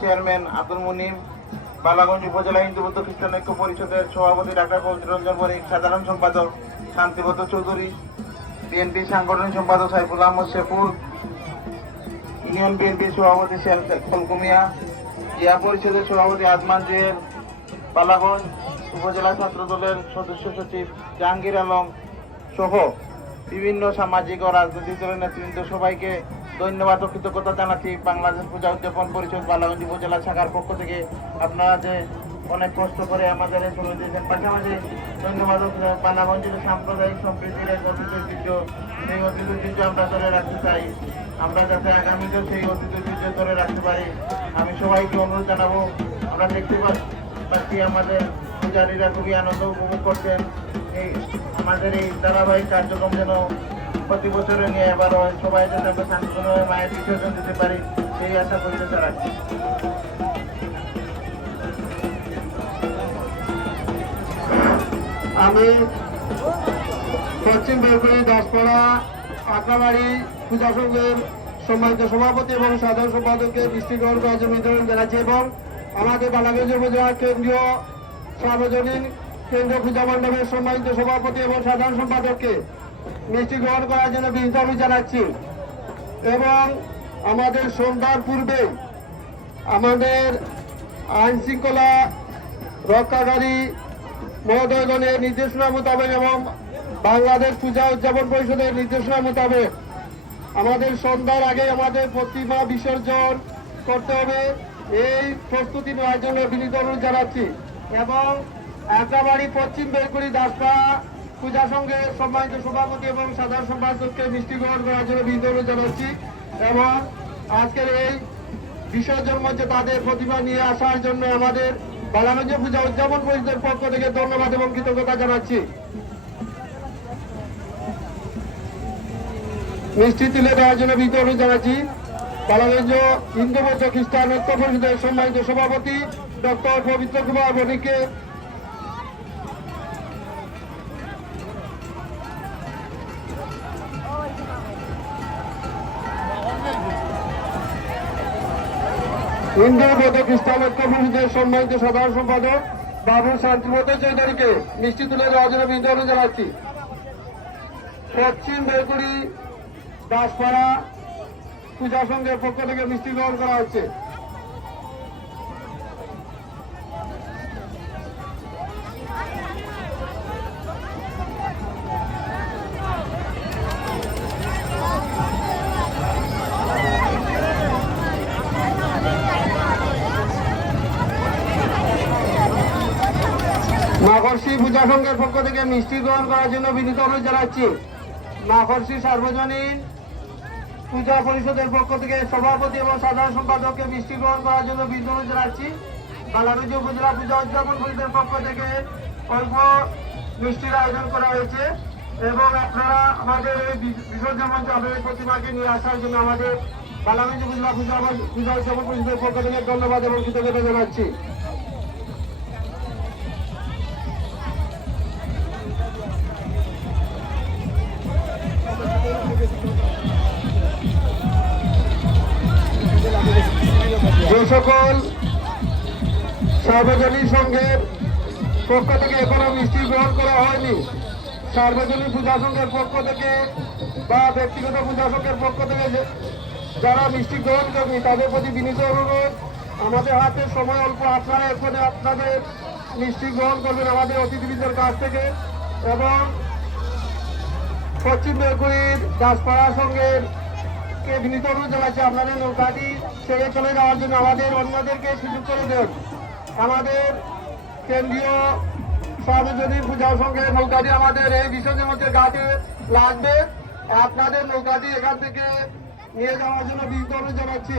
Chairman Abdul Munim, Balaganj উপজেলা হিন্দু বৌদ্ধ খ্রিস্টান ঐক্য পরিষদের সভাপতি ডাক্তার পবিত্র রঞ্জন বণিক, সাধারণ সম্পাদক শান্তিব্রত চৌধুরী, বিএনপি সাংগঠনিক সম্পাদক সাইফুল আহমদ শেফুল, ইউনিয়ন বিএনপির সভাপতি কলকুমিয়া, জিয়া পরিষদের সভাপতি আজমান জুয়েল, বালাগঞ্জ উপজেলা ছাত্র দলের সদস্য সচিব জাহাঙ্গীর আলম সহ বিভিন্ন সামাজিক ও রাজনৈতিক দলের নেতৃবৃন্দ সবাইকে ধন্যবাদ ও কৃতজ্ঞতা জানাচ্ছি। বাংলাদেশ পূজা উদযাপন পরিষদ বালাগঞ্জ উপজেলা শাখার পক্ষ থেকে আপনারা যে অনেক কষ্ট করে আমাদের চলে দিয়েছেন, পাশাপাশি ধন্যবাদ বালাগঞ্জের সাম্প্রদায়িক সম্প্রীতির এক অতীত ঐতিহ্য, সেই অতীত ঐতিহ্য আমরা ধরে রাখতে চাই। আমরা যাতে আগামীতেও সেই অতীত ঐতিহ্য ধরে রাখতে পারি, আমি সবাইকে অনুরোধ জানাবো। আমরা দেখতে পাচ্ছি আমাদের পূজারীরা খুবই আনন্দ উপভোগ করছেন। এই আমাদের এই ধারাবাহিক কার্যক্রম যেন প্রতি বছরে নিয়ে এবার সবাই যাতে আমরা শান্তিপূর্ণভাবে মায়ের বিসর্জন দিতে পারি, সেই আশা পরিচর্যা রাখছি। আমি পশ্চিম বেলগুড়ি দাসপাড়া আটলাবাড়ি পূজা সংঘের সম্মানিত সভাপতি এবং সাধারণ সম্পাদককে মিষ্টি গ্রহণ করার জন্য নির্ধারণ জানাচ্ছি এবং আমাদের বালাগঞ্জ উপজেলা কেন্দ্রীয় সার্বজনীন কেন্দ্রীয় পূজা মণ্ডপের সম্মানিত সভাপতি এবং সাধারণ সম্পাদককে মিষ্টি গ্রহণ করার জন্য বিনীত অনুরোধ জানাচ্ছি এবং আমাদের সন্ধ্যার পূর্বে আমাদের আইন শৃঙ্খলা রক্ষাকারী মহোদয়গণের নির্দেশনা মোতাবেক এবং বাংলাদেশ পূজা উদযাপন পরিষদের নির্দেশনা মোতাবেক আমাদের সন্ধ্যার আগে আমাদের প্রতিমা বিসর্জন করতে হবে। এই প্রস্তুতি নেওয়ার জন্য বিনীত অনুরোধ জানাচ্ছি এবং একাবাড়ি পশ্চিম বেলকুড়ি দাসপাড়া পূজা সংঘের সম্মানিত সভাপতি এবং সাধারণ সম্পাদককে মিষ্টি গ্রহণ করার জন্য বিনীত অনুরোধ জানাচ্ছি এবং আজকের এই বিসর্জন মঞ্চে তাদের প্রতিমা নিয়ে আসার জন্য আমাদের বালাগঞ্জ পূজা উদযাপন পরিষদের পক্ষ থেকে ধন্যবাদ এবং কৃতজ্ঞতা জানাচ্ছি। মিষ্টি তুলে দেওয়ার জন্য বিনীত অনুরোধ জানাচ্ছি বালাগঞ্জ হিন্দু বৌদ্ধ খ্রিস্টান ঐক্য পরিষদের সম্মানিত সভাপতি ডক্টর পবিত্র কুমার বণিককে হিন্দু বৌদ্ধ খ্রিস্টান ঐক্য পরিষদের সম্মানিত সাধারণ সম্পাদক বাবু শান্তিব্রত চৌধুরীকে মিষ্টি তুলে দেওয়ার জন্য বিনীত অনুরোধ জানাচ্ছি। পশ্চিম বেলকুড়ি দাসপাড়া পূজা সংঘের পক্ষ থেকে মিষ্টি গ্রহণ করা হচ্ছে। মাঘর্ষি পূজা সংঘের পক্ষ থেকে মিষ্টি গ্রহণ করার জন্য বিনীত অনুরোধ জানাচ্ছি। মাঘর্ষি সার্বজনীন পূজা পরিষদের পক্ষ থেকে সভাপতি এবং সাধারণ সম্পাদককে মিষ্টি গ্রহণ করার জন্য বিনীত অনুরোধ জানাচ্ছি। বালাগঞ্জ উপজেলা পূজা উদযাপন পরিষদের পক্ষ থেকে অল্প মিষ্টির আয়োজন করা হয়েছে এবং আপনারা আমাদের এই বিসর্জন মঞ্চে আপনাদের প্রতিমাকে নিয়ে আসার জন্য আমাদের বালাগঞ্জ উপজেলা পূজা উদযাপন পরিষদের পক্ষ থেকে ধন্যবাদ এবং কৃতজ্ঞতা জানাচ্ছি। যে সকল সার্বজনীন সংঘের পক্ষ থেকে এখনো মিষ্টি গ্রহণ করা হয়নি, সার্বজনীন পূজা সংঘের পক্ষ থেকে বা ব্যক্তিগত পূজা সংঘের পক্ষ থেকে যারা মিষ্টি গ্রহণ করবে তাদের প্রতি বিনীত অনুরোধ, আমাদের হাতে সময় অল্প, আপনারা এখানে আপনাদের মিষ্টি গ্রহণ করবেন আমাদের অতিথিবৃন্দের কাছ থেকে এবং পশ্চিম বেলকুড়ির দাসপাড়া সংঘের বিনীত অনুরোধ জানাচ্ছি আপনাদের নৌকাটি ছেড়ে চলে যাওয়ার জন্য আমাদের অন্যদেরকে সুযোগ করে দেন। আমাদের কেন্দ্রীয় সার্বজনীন পূজা সংঘের নৌকাটি আমাদের এই বিসর্জনের মধ্যে ঘাটে লাগবে, আপনাদের নৌকাটি এখান থেকে নিয়ে যাওয়ার জন্য বিনীত অনুরোধ জানাচ্ছি।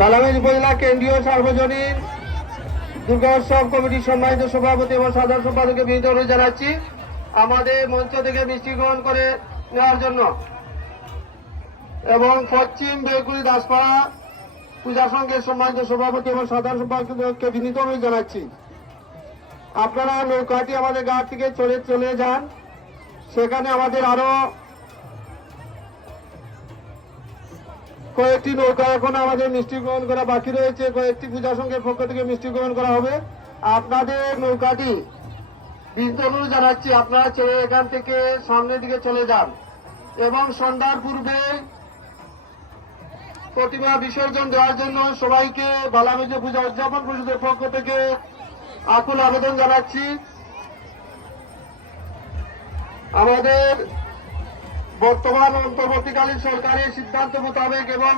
বালাগঞ্জ উপজেলা কেন্দ্রীয় সার্বজনীন দুর্গা উৎসব কমিটির সম্মানিত সভাপতি এবং সাধারণ সম্পাদককে বিনীত অনুরোধ জানাচ্ছি আমাদের মঞ্চ থেকে মিষ্টি গ্রহণ করে নেওয়ার জন্য এবং পশ্চিম বেলকুড়ি দাসপাড়া পূজা সংঘের সম্মানিত সভাপতি এবং সাধারণ সম্পাদককে বিনীত অনুরোধ জানাচ্ছি আপনারা নৌকাটি আমাদের ঘাট থেকে চলে যান। সেখানে আমাদের আরো কয়েকটি নৌকা এখন আমাদের মিষ্টি গ্রহণ করা বাকি রয়েছে। কয়েকটি পূজা সংঘের পক্ষ থেকে মিষ্টি গ্রহণ করা হবে। আপনাদের নৌকাটি বিনীত অনুরোধ জানাচ্ছি, আপনারা চলে এখান থেকে সামনের দিকে চলে যান এবং সন্ধ্যার পূর্বে প্রতিমা বিসর্জন দেওয়ার জন্য সবাইকে বালাগঞ্জ পূজা উদযাপন পরিষদের পক্ষ থেকে আকুল আবেদন জানাচ্ছি। আমাদের বর্তমান অন্তর্বর্তীকালীন সরকারের সিদ্ধান্ত মোতাবেক এবং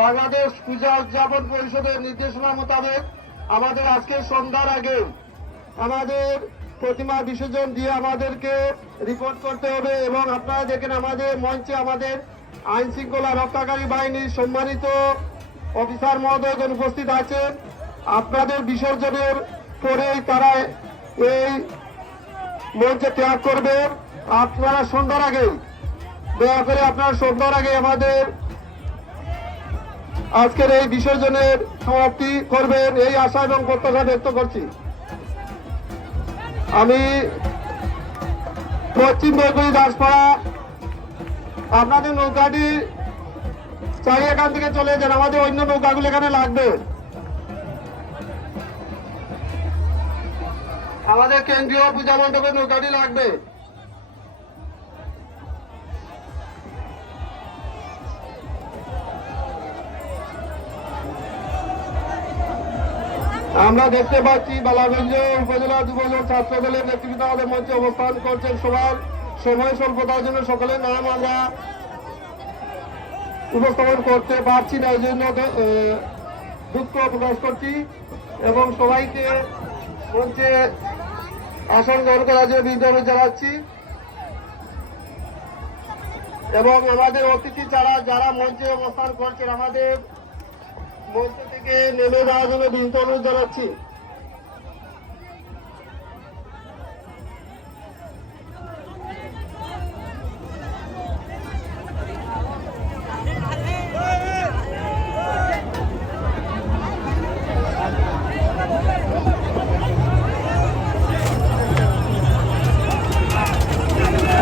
বাংলাদেশ পূজা উদযাপন পরিষদের নির্দেশনা মোতাবেক আমাদের আজকে সন্ধ্যার আগে আমাদের প্রতিমা বিসর্জন দিয়ে আমাদেরকে রিপোর্ট করতে হবে। এবং আপনারা দেখেন আমাদের মঞ্চে আমাদের আইন শৃঙ্খলা রক্ষাকারী বাহিনীর সম্মানিত অফিসার মহোদয়গণ উপস্থিত আছেন। আপনাদের বিসর্জনের পরেই তারা এই মঞ্চে ত্যাগ করবেন। আপনারা সন্ধ্যার আগে দয়া করে আপনারা সন্ধ্যার আগে আমাদের আজকের এই বিসর্জনের সমাপ্তি করবেন, এই আশা এবং প্রত্যাশা ব্যক্ত করছি। আমি পশ্চিম বৈগুড়ি দাসপাড়া, আপনাদের নৌকাটি চাই এখান থেকে চলে যান, আমাদের অন্য নৌকাগুলো এখানে লাগবে। আমাদের কেন্দ্রীয় পূজা মণ্ডপের নৌকাটি লাগবে। আমরা দেখতে পাচ্ছি বালাগঞ্জ উপজেলা যুবদল ছাত্র দলের নেতৃত্ব আমাদের মঞ্চে অবস্থান করছেন। সবার সময় স্বল্পতার জন্য সকলের নাম আমরা উপস্থাপন করতে পারছি না, এই জন্য দুঃখ প্রকাশ করছি এবং সবাইকে মঞ্চে আসন গ্রহণ করার জন্য বিনীত অনুরোধ জানাচ্ছি। এবং আমাদের অতিথি ছাড়া যারা মঞ্চে অবস্থান করছেন আমাদের মঞ্চ থেকে নেমে যাওয়ার জন্য বিনীত অনুরোধ জানাচ্ছি।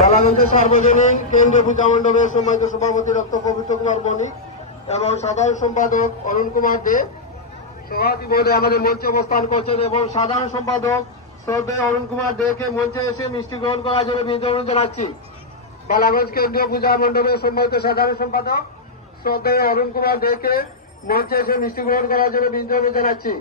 বালাগঞ্জের সার্বজনীন কেন্দ্রীয় পূজা মণ্ডপের সম্মানিত সভাপতি ডক্টর পবিত্র কুমার বণিক এবং সাধারণ সম্পাদক অরুণ কুমার দে সভাপতি মহোদয় আমাদের মঞ্চে অবস্থান করছেন এবং সাধারণ সম্পাদক শ্রদ্ধেয় অরুণ কুমার দেকে মঞ্চে এসে মিষ্টি গ্রহণ করার জন্য বিনীত অনুরোধ জানাচ্ছি। বালাগঞ্জ কেন্দ্রীয় পূজা মণ্ডপের সম্মানিত সাধারণ সম্পাদক শ্রদ্ধেয় অরুণ কুমার দেকে মঞ্চে এসে মিষ্টি গ্রহণ করার জন্য বিনীত অনুরোধ জানাচ্ছি।